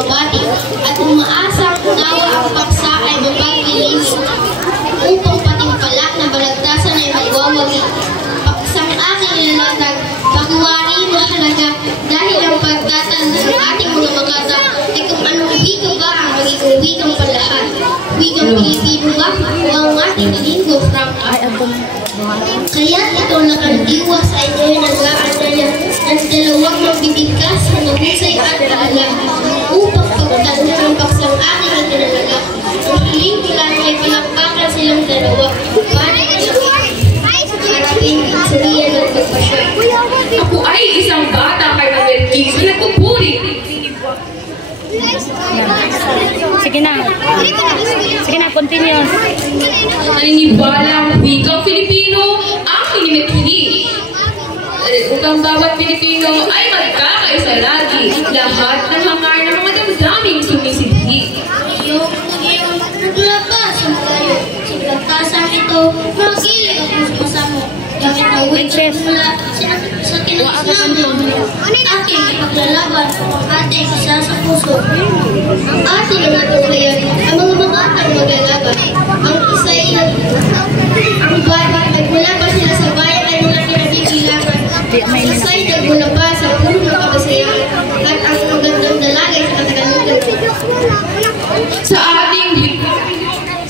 bumabati at umaasang nawa ang paksa ay mapagiling upang patimpala na balagtasan ay magwawagi. Paksang aking nilalatag, pakuwari mahalaga dahil ang pagtatan ng ating mga makata ay kung anong wika ba ang magiging wikang panlahat. Wikang Pilipino ba o ang ating linggo franca? Kaya ito nakaliwas ay ngayon nag-aandaya ng dalawang magbibigkas na mahusay at talaga upang pagtanda ng paksang aking itinalaga. Ang hiling ko lang ay palakpakan silang dalawa para harapin ang suriyan ng pagpasya. Ako ay isang bata kay Mamerkis na nagpupuri. Sige na. Sige na, continue. Naniniwala ang wikang Filipino ang inimikini. Upang bawat Pilipino ay magkakaisa lagi. Lahat ng hangar ng mga damdaming sumisidhi. Ngayon, naglabas ang kayo. Sa pagtasang ito, magilig ang sumasamo. Gamit ang witches mula sa tinagis namin. Aking ipaglalaban ang ating isa sa puso. Ang ating natulayan ang mga makatang maglalaban. Ang isa'y nagmula pa sila sa bayan ay mga kinabibilangan. Ang isa'y nagmula pa sa puno ng kabasayan at ang magandang dalagay sa katagalugan. Sa ating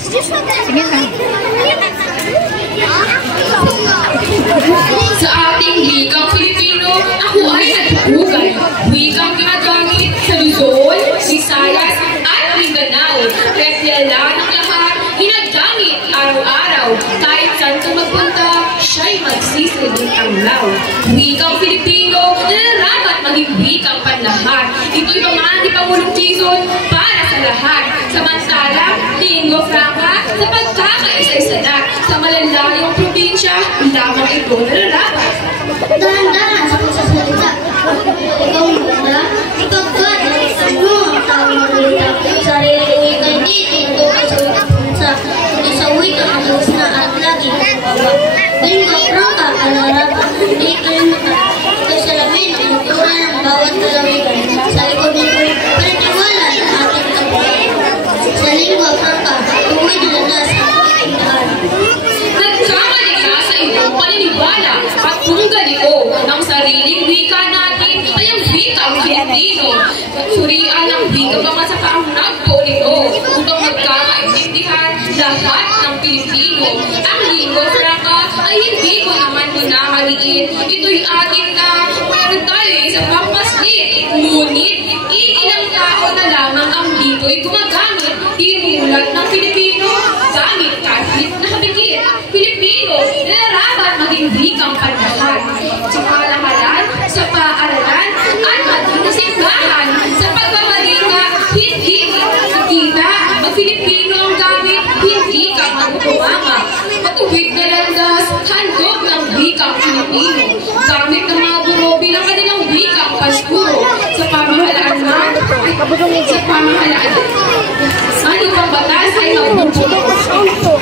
Sige na. Sa ating wikang Filipino, ako ay nagpupugay. Wikang ginagamit sa Luzon, Visayas, at Mindanao. Kaya't kilala ng lahat, ginagamit araw-araw. Kahit saan ka magpunta, siya'y magsisilbing anglaw. Wikang Filipino, nararapat maging wikang panlahat. Ito'y pamahal ni Pangulong Quezon para sa lahat. Samantala, linggo franca, sa pagkakaisa-isa na. Sa malalayong probinsya, lamang ito nararapat. Dahan-dahan sa pagsasalita. Ikaw maganda, ipagkakalitan mo ang taong magulita. Sarili wika hindi tinutukan sa wikang pumunsa, kundi sa wikang alis na at laging nagpapawa. Linggo franca, kalarapan, hindi kalimutan. Ito'y salamin ang kultura ng bawat kalawigan. Sa likod nito'y panitiwala ng ating tabuhay. Sa linggo franca, tuwid landas ang ating daan. Nagkamali ka sa iyong paniniwala at kung ganito, ang sariling wika natin ay ang wikang Filipino. Surian ang wika mga sa ang nagpo nito upang magkakaintindihan lahat ng Pilipino. Ang linggo franca ay hindi ko naman minamaliit. Ito'y atin na wala tayo sa pampaslit. Ngunit, ilang tao na lamang ang dito'y gumagamit. Inulat ng Pilipino, gamit kahit nakabigit. Pilipino, nararapat maging wikang panlahat. Sa pamahalaan, sa paaralan, at maging sa simbahan. Sa pagbabalita, hindi nakikita. Ang Pilipino ang gamit, hindi ka magpumama. Matuwid na landas, handog ng wikang Pilipino. Gamit ng mga guro bilang kanilang wikang paskuro. Sa pamahalaan man, sa pamahalaan. Ano pang batas ay magbubuo?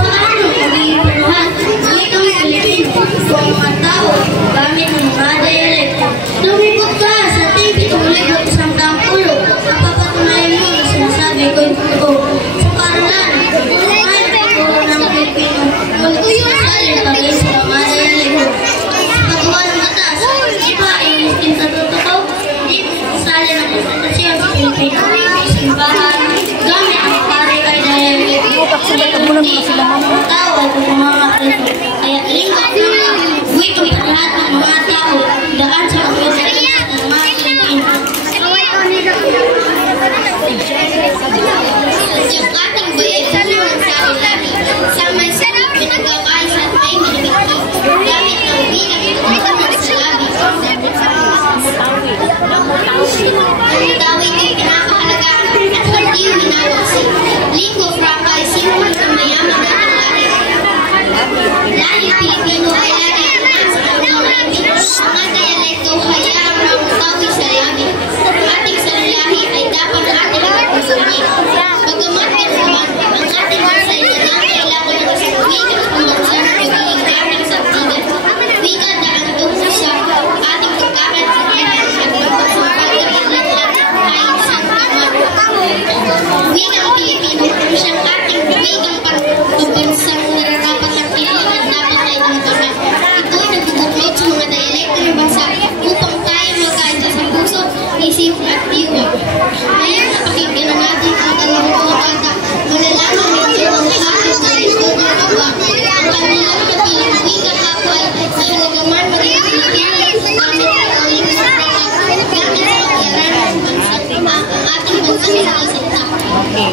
Paano magiging panuhan ng wikang Pilipino kung ang mga tao gamit ng mga dialekto? Lumipot ka sa TV tungulibot isang pulo at papatunayan mo ang sinasabi ko'y totoo. Sa paaralan, mahal ang puro ng Pilipino kung salin pagay sa mga dialekto. Sa pagawa ng batas, di ba inistin sa totoo? Di salin ang konsentrasyon sa Pilipino. Simbahan, gamit ang pare kay dialekto. bagaman maging Pilipino, gamit ang uling sa gamit sa pagyaran ang ating bansang nakaisip na. Okay.